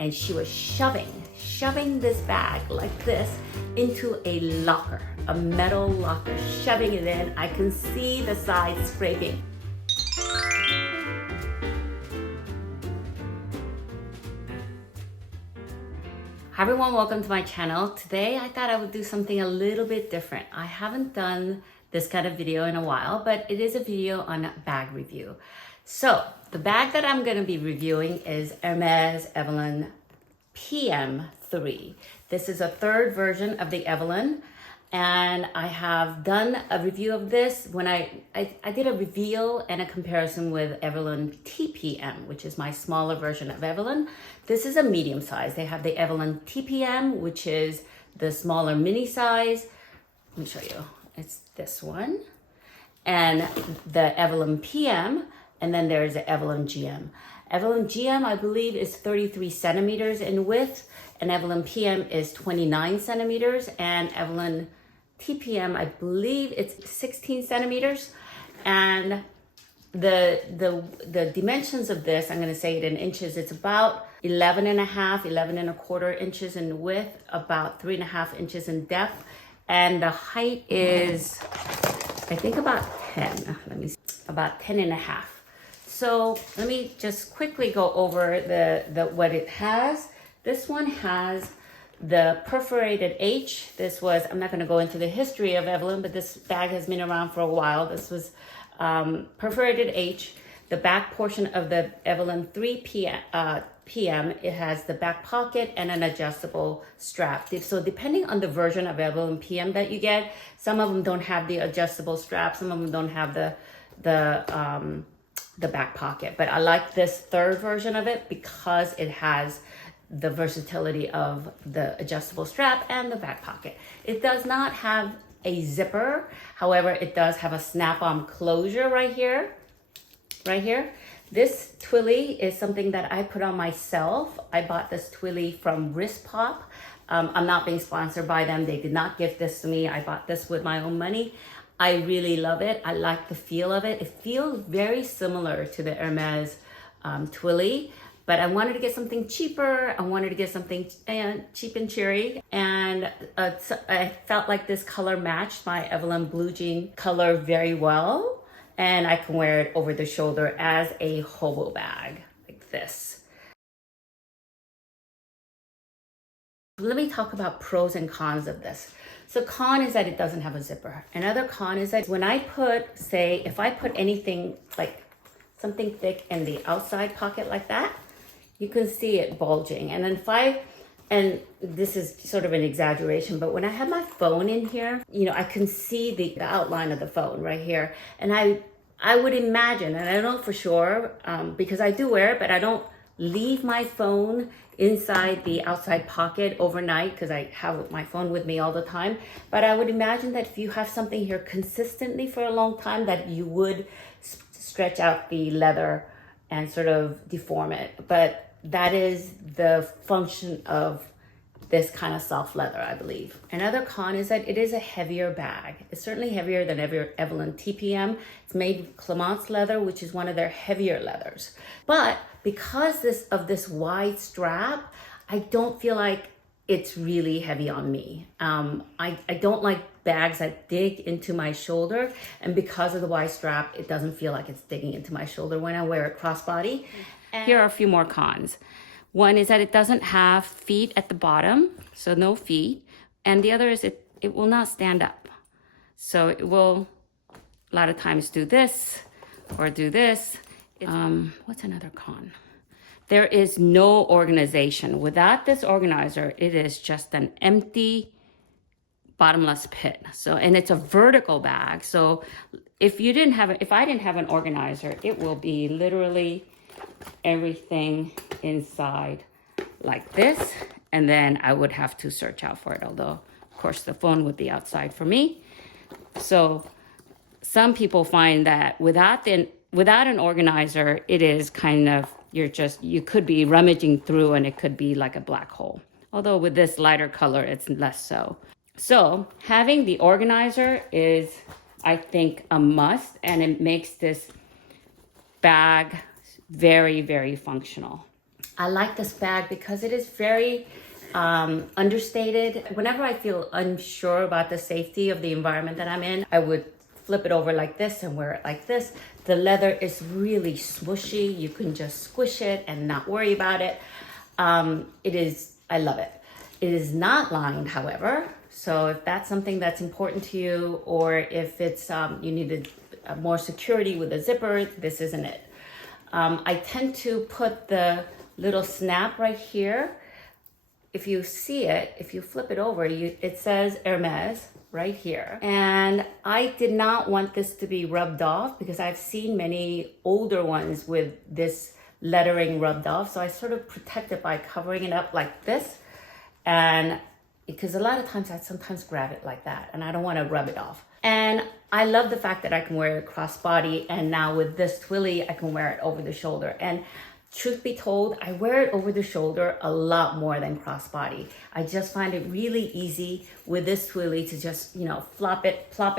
and she was shoving this bag like this into a locker, a metal locker, shoving it in. I can see the sides scraping. Hi everyone, welcome to my channel. Today I thought I would do something a little bit different. I haven't done this kind of video in a while, but it is a video on a bag review. So the bag that I'm going to be reviewing is Hermès Evelyne PM3. This is a third version of the Evelyne, and I have done a review of this when I did a reveal and a comparison with Evelyne TPM, which is my smaller version of Evelyne. This is a medium size. They have the Evelyne TPM, which is the smaller mini size. Let me show you. It's this one. And the Evelyne PM, and then there's the Evelyne GM. Evelyne GM, I believe, is 33 centimeters in width, and Evelyne PM is 29 centimeters, and Evelyne TPM, I believe it's 16 centimeters. And the dimensions of this, I'm going to say it in inches, it's about 11 and a quarter inches in width, about 3.5 inches in depth, and the height is, I think, about 10. Let me see, about 10 and a half. So let me just quickly go over the what it has. This one has the perforated H. This was, I'm not going to go into the history of Evelyne, but this bag has been around for a while. This was perforated H. The back portion of the Evelyne 3 PM, it has the back pocket and an adjustable strap. So depending on the version of Evelyne PM that you get, some of them don't have the adjustable strap, some of them don't have the back pocket. But I like this third version of it because it has the versatility of the adjustable strap and the back pocket. It does not have a zipper. However, it does have a snap-on closure right here. Right here. This twilly is something that I put on myself. I bought this twilly from Wrist Pop. I'm not being sponsored by them. They did not gift this to me. I bought this with my own money. I really love it. I like the feel of it. It feels very similar to the Hermès twilly, but I wanted to get something cheaper. I wanted to get something cheap and cheery. And so I felt like this color matched my Evelyne blue jean color very well. And I can wear it over the shoulder as a hobo bag, like this. Let me talk about pros and cons of this. So con is that it doesn't have a zipper. Another con is that when I put, say, if I put anything like something thick in the outside pocket like that, you can see it bulging. And then and this is sort of an exaggeration, but when I have my phone in here, you know, I can see the outline of the phone right here. And I would imagine, and I don't know for sure, because I do wear it, but I don't leave my phone inside the outside pocket overnight because I have my phone with me all the time. But I would imagine that if you have something here consistently for a long time, that you would stretch out the leather and sort of deform it. But that is the function of this kind of soft leather, I believe. Another con is that it is a heavier bag. It's certainly heavier than Evelyne TPM. It's made with Clemence leather, which is one of their heavier leathers. But because of this wide strap, I don't feel like it's really heavy on me. I don't like bags that dig into my shoulder, and because of the wide strap, it doesn't feel like it's digging into my shoulder when I wear it crossbody. Here are a few more cons. One is that it doesn't have feet at the bottom, so no feet. And the other is it will not stand up. So it will a lot of times do this or do this. What's another con? There is no organization. Without this organizer, it is just an empty, bottomless pit. So, and it's a vertical bag. So if I didn't have an organizer, it will be literally everything inside like this, and then I would have to search out for it, although of course the phone would be outside for me. So some people find that without an organizer, it is kind of, you could be rummaging through and it could be like a black hole, although with this lighter color it's less so. So having the organizer is, I think, a must, and it makes this bag very, very functional. I like this bag because it is very understated. Whenever I feel unsure about the safety of the environment that I'm in, I would flip it over like this and wear it like this. The leather is really smushy. You can just squish it and not worry about it. I love it. It is not lined, however. So if that's something that's important to you, or if it's you needed more security with a zipper, this isn't it. I tend to put the little snap right here. If you see it, if you flip it over, it says Hermès right here. And I did not want this to be rubbed off because I've seen many older ones with this lettering rubbed off. So I sort of protect it by covering it up like this. And because a lot of times I sometimes grab it like that and I don't want to rub it off. And I love the fact that I can wear it crossbody, and now with this twilly, I can wear it over the shoulder. And truth be told, I wear it over the shoulder a lot more than crossbody. I just find it really easy with this twilly to just, you know, plop it. I'm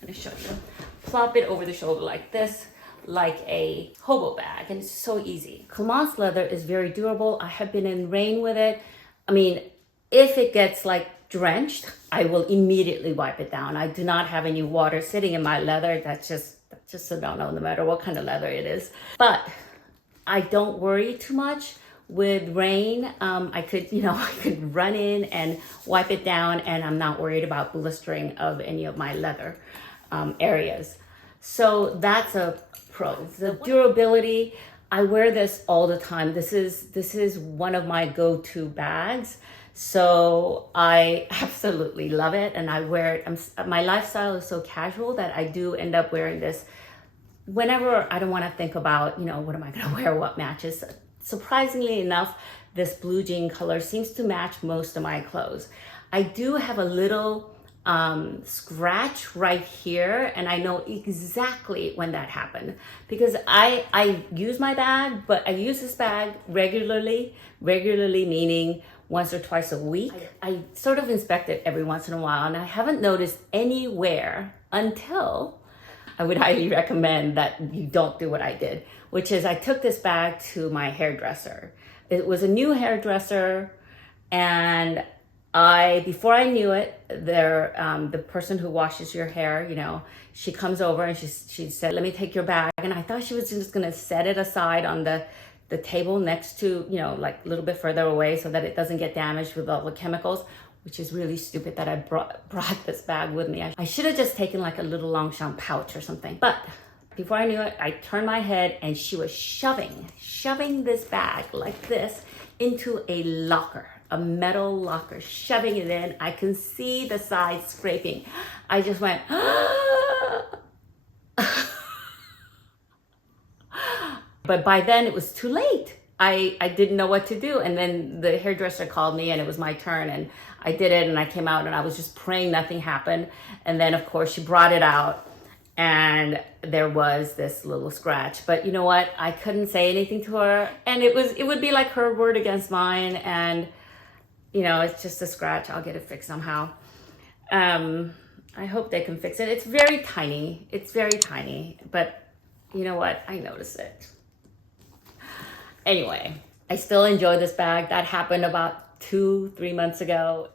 gonna show you. Plop it over the shoulder like this, like a hobo bag, and it's so easy. Clemence leather is very durable. I have been in rain with it. I mean, if it gets like drenched, I will immediately wipe it down. I do not have any water sitting in my leather. That's just a no-no, no matter what kind of leather it is. But I don't worry too much with rain. I could run in and wipe it down, and I'm not worried about blistering of any of my leather areas. So that's a pro. The durability, I wear this all the time. This is one of my go-to bags. So I absolutely love it, and I wear it. My lifestyle is so casual that I do end up wearing this whenever I don't want to think about, you know, what am I going to wear, what matches. Surprisingly enough, this blue jean color seems to match most of my clothes. I do have a little scratch right here, and I know exactly when that happened because I use my bag, but I use this bag regularly meaning once or twice a week. I sort of inspect it every once in a while, and I haven't noticed any wear until I would highly recommend that you don't do what I did, which is I took this bag to my hairdresser. It was a new hairdresser, and before I knew it, the person who washes your hair, you know, she comes over and she said, "Let me take your bag." And I thought she was just gonna set it aside on the table next to, you know, like a little bit further away so that it doesn't get damaged with all the chemicals, which is really stupid that I brought this bag with me. I should have just taken like a little Longchamp pouch or something. But before I knew it, I turned my head and she was shoving this bag like this into a locker, a metal locker, shoving it in. I can see the sides scraping. I just went, But by then it was too late. I didn't know what to do. And then the hairdresser called me and it was my turn, and I did it, and I came out and I was just praying nothing happened. And then of course she brought it out and there was this little scratch. But you know what? I couldn't say anything to her, and it would be like her word against mine, and you know, it's just a scratch. I'll get it fixed somehow. I hope they can fix it. It's very tiny. But you know what? I notice it. Anyway, I still enjoy this bag. That happened about 2-3 months ago.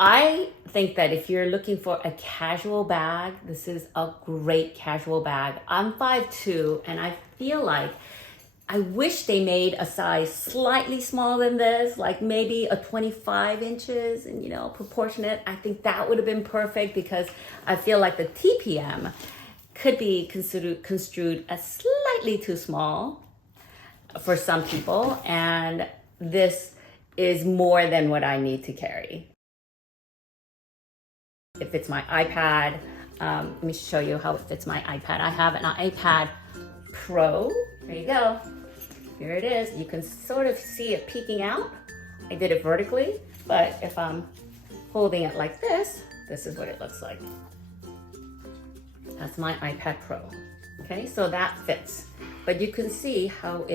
I think that if you're looking for a casual bag, this is a great casual bag. I'm 5'2", and I feel like I wish they made a size slightly smaller than this, like maybe a 25 inches and, you know, proportionate. I think that would have been perfect because I feel like the TPM could be construed as slightly too small for some people, and this is more than what I need to carry. It fits my iPad. Let me show you how it fits my iPad. I have an iPad Pro. There you go. Here it is. You can sort of see it peeking out. I did it vertically, but if I'm holding it like this, this is what it looks like. That's my iPad Pro. Okay, so that fits. But you can see how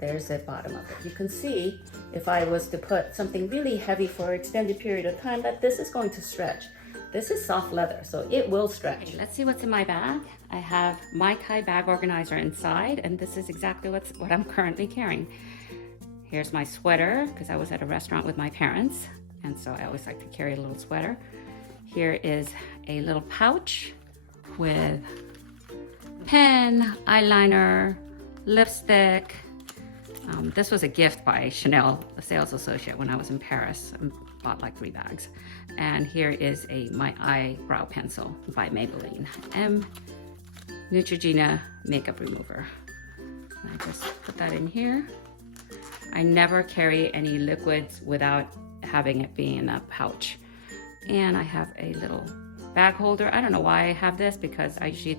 there's the bottom of it. You can see if I was to put something really heavy for an extended period of time, that this is going to stretch. This is soft leather, so it will stretch. Okay, let's see what's in my bag. I have my Kai bag organizer inside, and this is exactly what I'm currently carrying. Here's my sweater, because I was at a restaurant with my parents, and so I always like to carry a little sweater. Here is a little pouch with pen, eyeliner, lipstick. This was a gift by Chanel, a sales associate, when I was in Paris. I bought like 3 bags. And here is my eyebrow pencil by Maybelline. And Neutrogena makeup remover. And I just put that in here. I never carry any liquids without having it be in a pouch. And I have a little bag holder. I don't know why I have this, because I usually,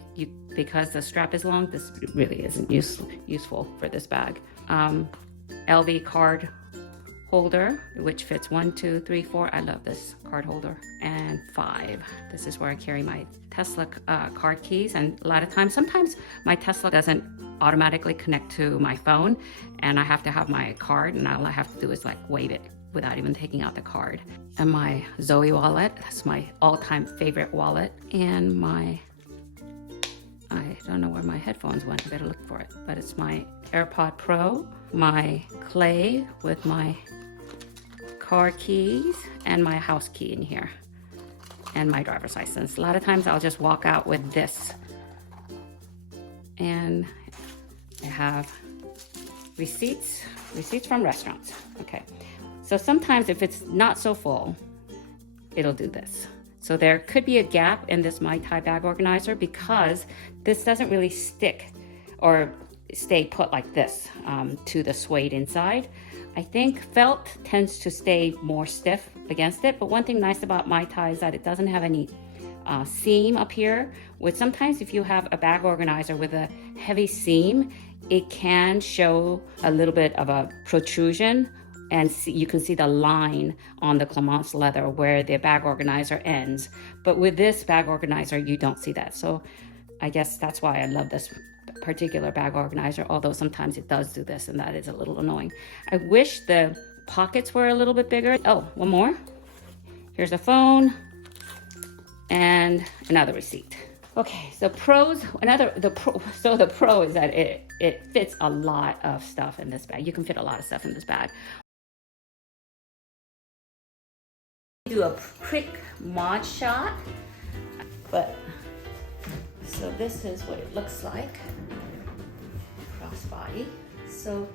because the strap is long, this really isn't useful for this bag. LV card holder, which fits 1, 2, 3, 4. I love this card holder. And 5. This is where I carry my Tesla card keys. And a lot of times, sometimes my Tesla doesn't automatically connect to my phone, and I have to have my card, and all I have to do is like wave it without even taking out the card. And my Zoe wallet, that's my all-time favorite wallet. And I don't know where my headphones went, I better look for it, but it's my AirPod Pro, my clay with my car keys, and my house key in here, and my driver's license. A lot of times I'll just walk out with this. And I have receipts from restaurants. Okay, so sometimes if it's not so full, it'll do this. So there could be a gap in this Mai Tai bag organizer, because this doesn't really stick or stay put like this to the suede inside. I think felt tends to stay more stiff against it, but one thing nice about Mai Tai is that it doesn't have any seam up here. Which sometimes if you have a bag organizer with a heavy seam, it can show a little bit of a protrusion, and you can see the line on the Clemence leather where the bag organizer ends. But with this bag organizer, you don't see that. So I guess that's why I love this particular bag organizer, although sometimes it does do this, and that is a little annoying. I wish the pockets were a little bit bigger. Oh, one more. Here's a phone and another receipt. Okay, so pros, the pro is that it fits a lot of stuff in this bag. You can fit a lot of stuff in this bag. Do a quick mod shot, but so this is what it looks like, crossbody. So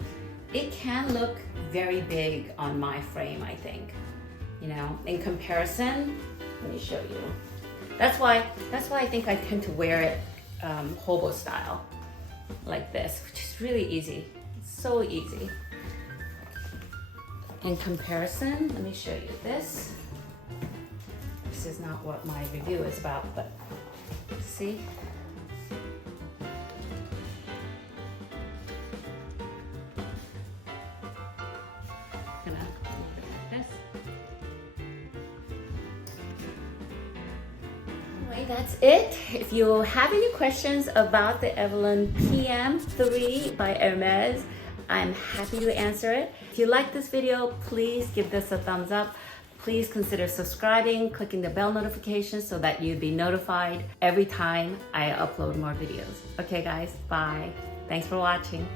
it can look very big on my frame, I think, you know, in comparison. Let me show you. That's why I think I tend to wear it hobo style, like this, which is really easy. It's so easy. In comparison, let me show you this. This is not what my review is about, but see? That's it. If you have any questions about the Evelyne PM3 by Hermès, I'm happy to answer it. If you like this video, please give this a thumbs up. Please consider subscribing, clicking the bell notification so that you'd be notified every time I upload more videos. Okay guys, bye. Thanks for watching.